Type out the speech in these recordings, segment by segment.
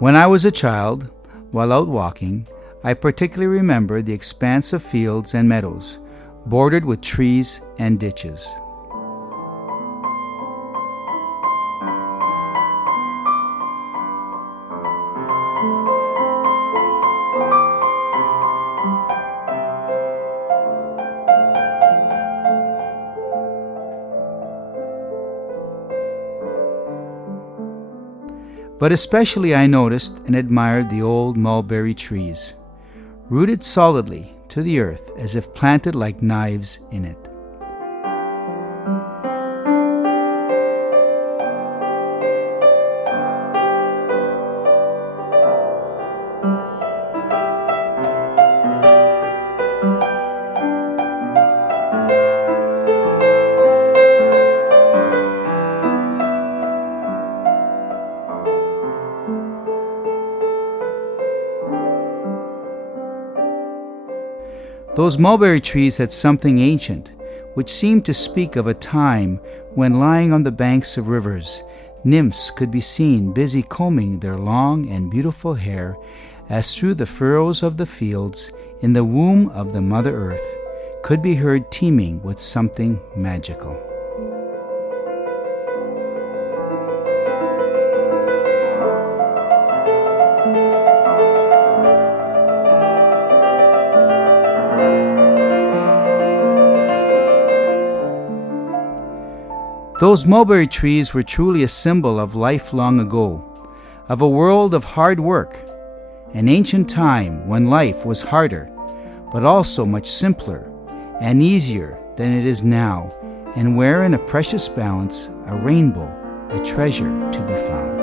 When I was a child, while out walking, I particularly remember the expanse of fields and meadows, bordered with trees and ditches. But especially I noticed and admired the old mulberry trees, rooted solidly to the earth as if planted like knives in it. Those mulberry trees had something ancient, which seemed to speak of a time when, lying on the banks of rivers, nymphs could be seen busy combing their long and beautiful hair as through the furrows of the fields, in the womb of the Mother Earth, could be heard teeming with something magical. Those mulberry trees were truly a symbol of life long ago, of a world of hard work, an ancient time when life was harder, but also much simpler and easier than it is now, and where in a precious balance, a rainbow, a treasure to be found.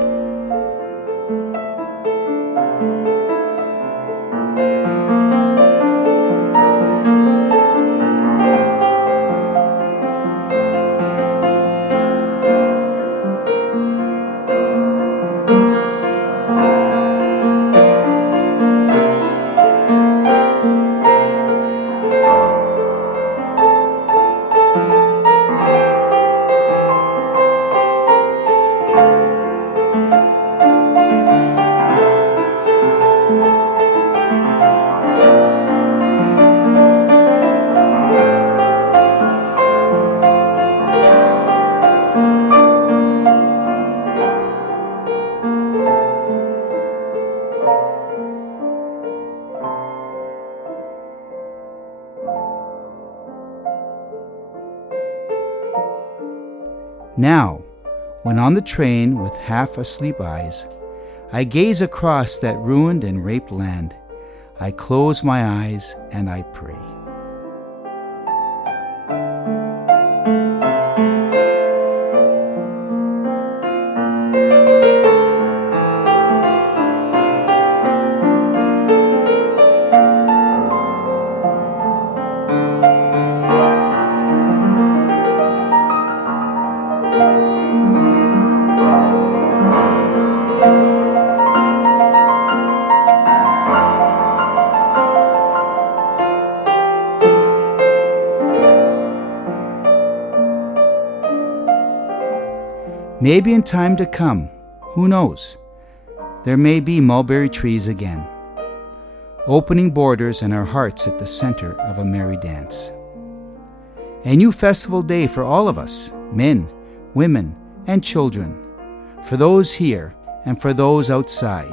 Now, when on the train with half-asleep eyes, I gaze across that ruined and raped land, I close my eyes and I pray. Maybe in time to come, who knows, there may be mulberry trees again, opening borders and our hearts at the center of a merry dance. A new festival day for all of us, men, women, and children, for those here and for those outside,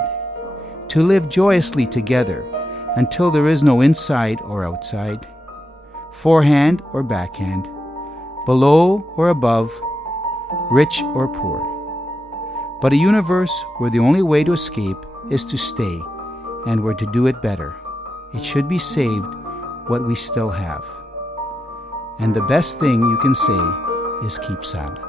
to live joyously together until there is no inside or outside, forehand or backhand, below or above, rich or poor, but a universe where the only way to escape is to stay, and where to do it better. It should be saved what we still have. And the best thing you can say is keep silent.